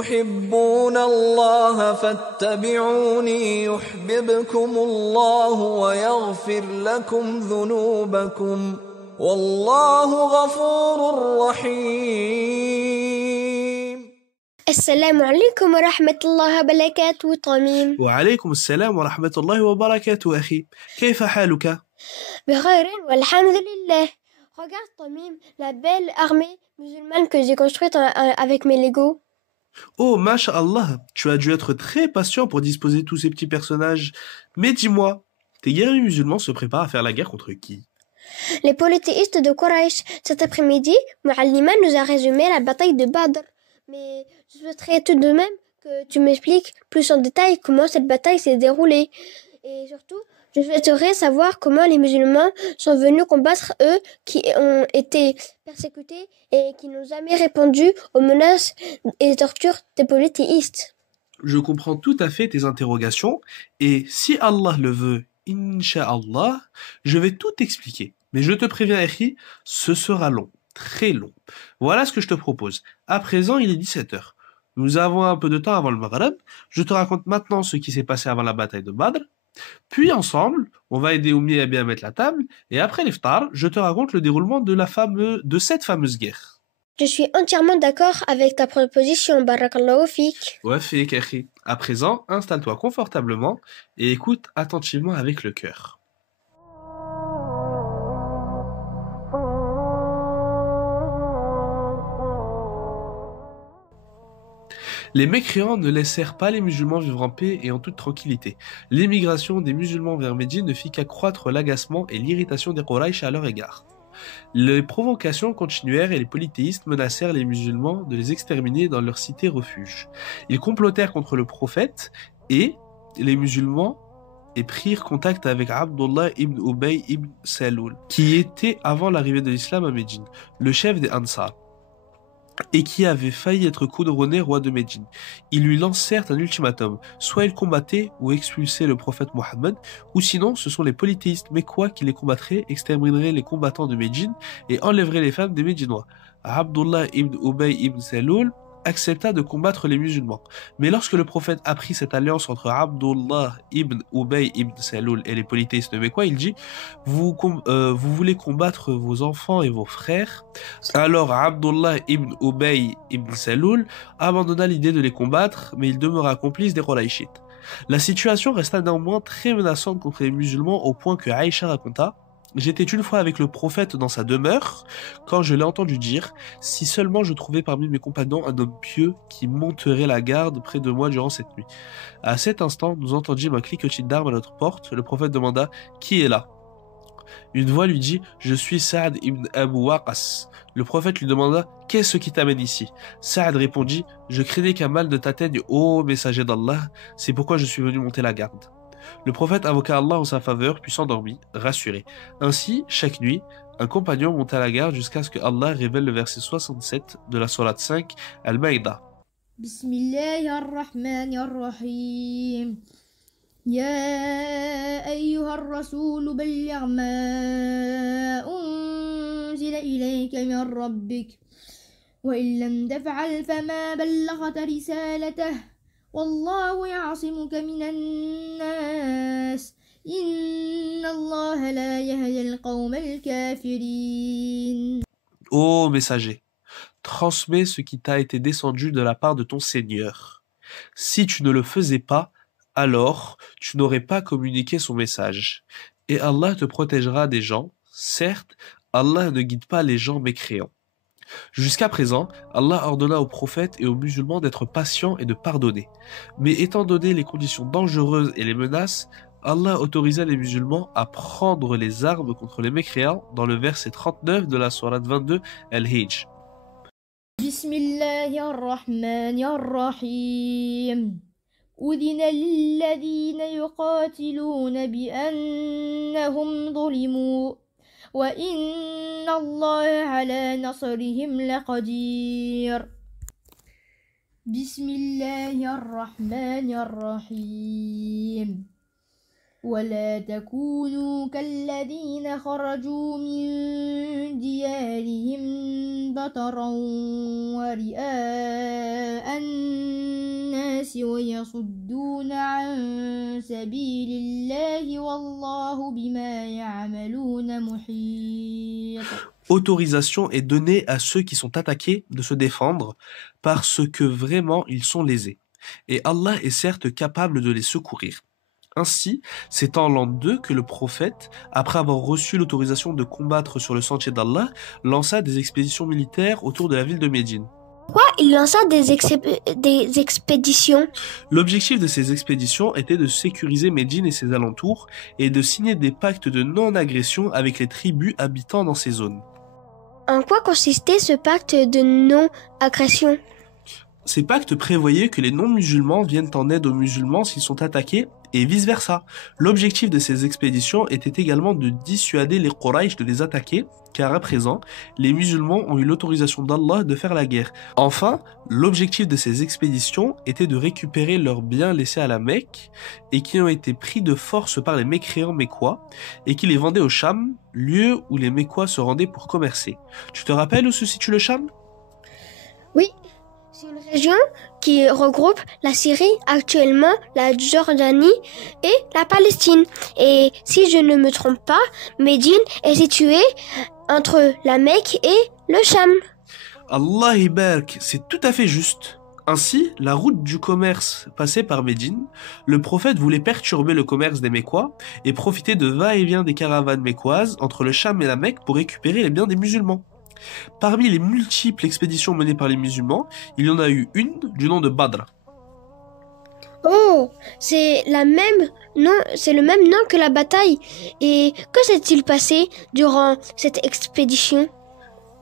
تحبون الله فاتبعوني يحببكم الله ويغفر لكم ذنوبكم والله غفور رحيم. السلام عليكم ورحمة الله وبركاته طميم. وعليكم السلام ورحمة الله وبركاته أخي، كيف حالك؟ بخير والحمد لله. Regarde Tamim, la belle armée musulmane que j'ai construite avec mes Legos. Oh, masha'Allah, tu as dû être très patient pour disposer tous ces petits personnages. Mais dis-moi, tes guerriers musulmans se préparent à faire la guerre contre qui? Les polythéistes de Quraysh. Cet après-midi, Muallima nous a résumé la bataille de Badr. Mais je souhaiterais tout de même que tu m'expliques plus en détail comment cette bataille s'est déroulée. Et surtout, je souhaiterais savoir comment les musulmans sont venus combattre eux qui ont été persécutés et qui n'ont jamais répondu aux menaces et tortures des polythéistes. Je comprends tout à fait tes interrogations, et si Allah le veut, Inch'Allah, je vais tout expliquer. Mais je te préviens, Akhi, ce sera long, très long. Voilà ce que je te propose. À présent, il est 17h. Nous avons un peu de temps avant le Maghreb. Je te raconte maintenant ce qui s'est passé avant la bataille de Badr. Puis ensemble, on va aider Oumi à bien mettre la table, et après l'iftar, je te raconte le déroulement de cette fameuse guerre. Je suis entièrement d'accord avec ta proposition, Barakallahu fik. Ouais, fik, Akhi. À présent, installe-toi confortablement et écoute attentivement avec le cœur. Les mécréants ne laissèrent pas les musulmans vivre en paix et en toute tranquillité. L'émigration des musulmans vers Médine ne fit qu'accroître l'agacement et l'irritation des Quraysh à leur égard. Les provocations continuèrent et les polythéistes menacèrent les musulmans de les exterminer dans leur cité refuge. Ils complotèrent contre le prophète et les musulmans et prirent contact avec Abdullah ibn Ubay ibn Saloul, qui était avant l'arrivée de l'islam à Médine, le chef des Ansar, et qui avait failli être couronné roi de Médine. Ils lui lancèrent un ultimatum, soit il combattait ou expulsait le prophète Mohammed, ou sinon ce sont les polythéistes mécois qui les combattraient, extermineraient les combattants de Médine et enlèveraient les femmes des Médinois. Abdullah ibn Ubay ibn Saloul accepta de combattre les musulmans. Mais lorsque le prophète apprit cette alliance entre Abdullah ibn Ubay ibn Saloul et les polythéistes mécois, il dit vous voulez combattre vos enfants et vos frères. Alors Abdullah ibn Ubay ibn Saloul abandonna l'idée de les combattre, mais il demeura complice des Qurayshites. La situation resta néanmoins très menaçante contre les musulmans au point que Aïcha raconta: j'étais une fois avec le prophète dans sa demeure, quand je l'ai entendu dire « Si seulement je trouvais parmi mes compagnons un homme pieux qui monterait la garde près de moi durant cette nuit. » À cet instant, nous entendîmes un cliquetis d'armes à notre porte. Le prophète demanda « Qui est là ?» Une voix lui dit « Je suis Saad ibn Abu Waqqas. » Le prophète lui demanda « Qu'est-ce qui t'amène ici ?» Saad répondit « Je craignais qu'un mal ne t'atteigne, ô messager d'Allah, c'est pourquoi je suis venu monter la garde. » Le prophète invoqua Allah en sa faveur, puis s'endormit, rassuré. Ainsi, chaque nuit, un compagnon monta à la garde jusqu'à ce que Allah révèle le verset 67 de la sourate 5, Al-Maïda. Bismillahirrahmanirrahim. Ya ayyuhar rasoul balligh ma unzila ilayka min rabbik. Wa in lam taf'al fama ballaghta risalatah. والله يعصمك من الناس إن الله لا يهدي القوم الكافرين. Ô messager, transmets ce qui t'a été descendu de la part de ton Seigneur. Si tu ne le faisais pas, alors tu n'aurais pas communiqué son message. Et Allah te protégera des gens. Certes, Allah ne guide pas les gens mécréants. Jusqu'à présent, Allah ordonna aux prophètes et aux musulmans d'être patients et de pardonner. Mais étant donné les conditions dangereuses et les menaces, Allah autorisa les musulmans à prendre les armes contre les mécréants dans le verset 39 de la sourate 22 Al-Hijj. Bismillahirrahmanirrahim. أذن للذين يقاتلون بأنهم ظلموا وإن الله على نصرهم لقدير. بسم الله الرحمن الرحيم. ولا تكونوا كالذين خرجوا من ديارهم بطرا ورئاء الناس ويصدون عن سبيل الله والله بما يعملون محيط. Autorisation est donnée à ceux qui sont attaqués de se défendre parce que vraiment ils sont lésés. Et Allah est certes capable de les secourir. Ainsi, c'est en l'an 2 que le prophète, après avoir reçu l'autorisation de combattre sur le sentier d'Allah, lança des expéditions militaires autour de la ville de Médine. Pourquoi il lança des expéditions? L'objectif de ces expéditions était de sécuriser Médine et ses alentours et de signer des pactes de non-agression avec les tribus habitant dans ces zones. En quoi consistait ce pacte de non-agression? Ces pactes prévoyaient que les non-musulmans viennent en aide aux musulmans s'ils sont attaqués, et vice-versa. L'objectif de ces expéditions était également de dissuader les Quraysh de les attaquer, car à présent, les musulmans ont eu l'autorisation d'Allah de faire la guerre. Enfin, l'objectif de ces expéditions était de récupérer leurs biens laissés à la Mecque, et qui ont été pris de force par les mécréants mécois, et qui les vendaient au Cham, lieu où les Mécois se rendaient pour commercer. Tu te rappelles où se situe le Cham ? Oui. C'est une région qui regroupe la Syrie actuellement, la Jordanie et la Palestine. Et si je ne me trompe pas, Médine est située entre la Mecque et le Cham. Allah Ibark, c'est tout à fait juste. Ainsi, la route du commerce passait par Médine. Le prophète voulait perturber le commerce des Mécois et profiter de va-et-vient des caravanes mécoises entre le Cham et la Mecque pour récupérer les biens des musulmans. Parmi les multiples expéditions menées par les musulmans, il y en a eu une du nom de Badr. Oh, c'est le même nom que la bataille. Et que s'est-il passé durant cette expédition?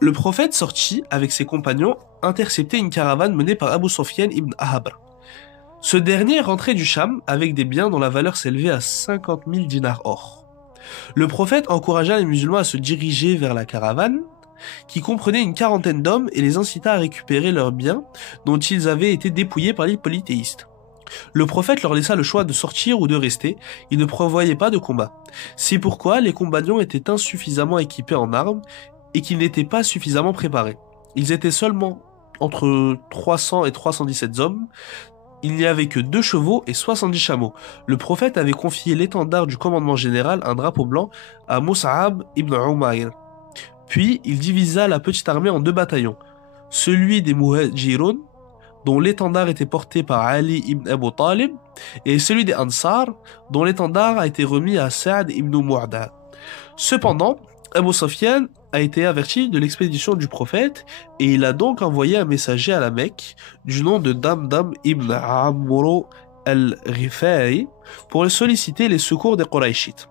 Le prophète sortit avec ses compagnons intercepter une caravane menée par Abu Sufyan ibn Ahabr. Ce dernier rentrait du Cham avec des biens dont la valeur s'élevait à 50 000 dinars or. Le prophète encouragea les musulmans à se diriger vers la caravane, qui comprenait une quarantaine d'hommes, et les incita à récupérer leurs biens dont ils avaient été dépouillés par les polythéistes. Le prophète leur laissa le choix de sortir ou de rester, il ne prévoyait pas de combat. C'est pourquoi les compagnons étaient insuffisamment équipés en armes et qu'ils n'étaient pas suffisamment préparés. Ils étaient seulement entre 300 et 317 hommes, il n'y avait que 2 chevaux et 70 chameaux. Le prophète avait confié l'étendard du commandement général, un drapeau blanc, à Mus'ab ibn Umayr. Puis, il divisa la petite armée en 2 bataillons. Celui des Muhajiroun, dont l'étendard était porté par Ali ibn Abu Talib, et celui des Ansar, dont l'étendard a été remis à Sa'd ibn Mu'adh. Cependant, Abu Sufyan a été averti de l'expédition du prophète, et il a donc envoyé un messager à la Mecque, du nom de Damdam ibn Amr al-Rifa'i, pour solliciter les secours des Qurayshites.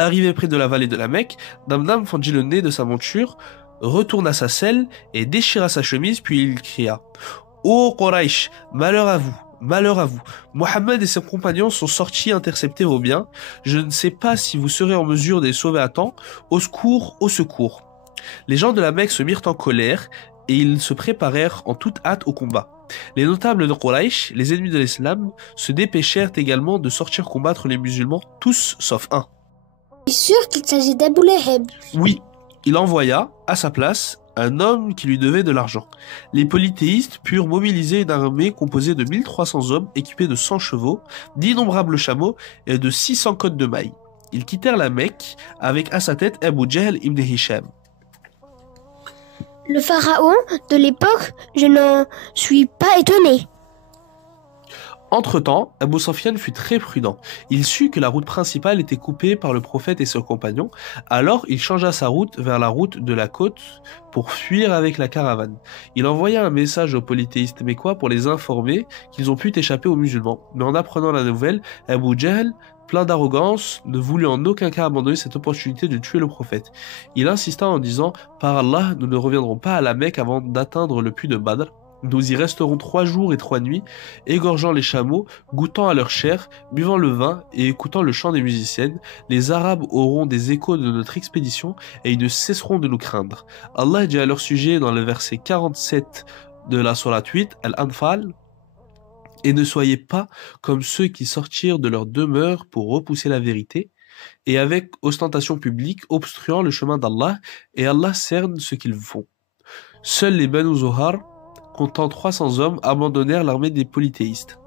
Arrivé près de la vallée de la Mecque, Damdam fendit le nez de sa monture, retourna sa selle et déchira sa chemise, puis il cria « Ô Quraysh, malheur à vous, malheur à vous. Mohammed et ses compagnons sont sortis intercepter vos biens. Je ne sais pas si vous serez en mesure de les sauver à temps. Au secours, au secours. » Les gens de la Mecque se mirent en colère et ils se préparèrent en toute hâte au combat. Les notables de Quraysh, les ennemis de l'islam, se dépêchèrent également de sortir combattre les musulmans, tous sauf un. Je suis sûr qu'il s'agit d'Abu Lahab. Oui, il envoya, à sa place, un homme qui lui devait de l'argent. Les polythéistes purent mobiliser une armée composée de 1300 hommes équipés de 100 chevaux, d'innombrables chameaux et de 600 côtes de mailles. Ils quittèrent la Mecque avec à sa tête Abu Jahl ibn Hisham. Le pharaon de l'époque, je n'en suis pas étonné. Entre-temps, Abu Sufyan fut très prudent. Il sut que la route principale était coupée par le prophète et ses compagnons, alors il changea sa route vers la route de la côte pour fuir avec la caravane. Il envoya un message aux polythéistes mécois pour les informer qu'ils ont pu échapper aux musulmans. Mais en apprenant la nouvelle, Abu Jahl, plein d'arrogance, ne voulut en aucun cas abandonner cette opportunité de tuer le prophète. Il insista en disant « Par Allah, nous ne reviendrons pas à la Mecque avant d'atteindre le puits de Badr. Nous y resterons 3 jours et 3 nuits, égorgeant les chameaux, goûtant à leur chair, buvant le vin et écoutant le chant des musiciennes. Les Arabes auront des échos de notre expédition et ils ne cesseront de nous craindre. » Allah dit à leur sujet dans le verset 47 de la sourate 8, Al-Anfal, Et ne soyez pas comme ceux qui sortirent de leur demeure pour repousser la vérité, et avec ostentation publique obstruant le chemin d'Allah, et Allah cerne ce qu'ils font. Seuls les Banu Zohar, comptant 300 hommes, abandonnèrent l'armée des polythéistes.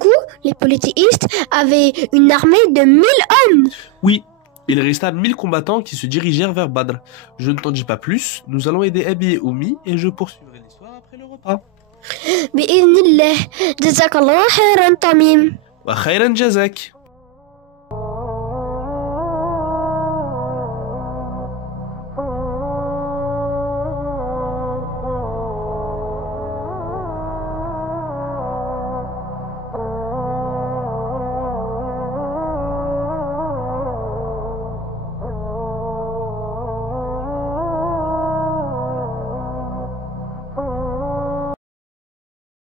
Du coup, les polythéistes avaient une armée de 1000 hommes. Oui, il resta 1000 combattants qui se dirigèrent vers Badr. Je ne t'en dis pas plus, nous allons aider Abi et Oumi, et je poursuivrai l'histoire après le repas. بإذن الله جزاك الله خيرا تميم. Wa khayran jazak.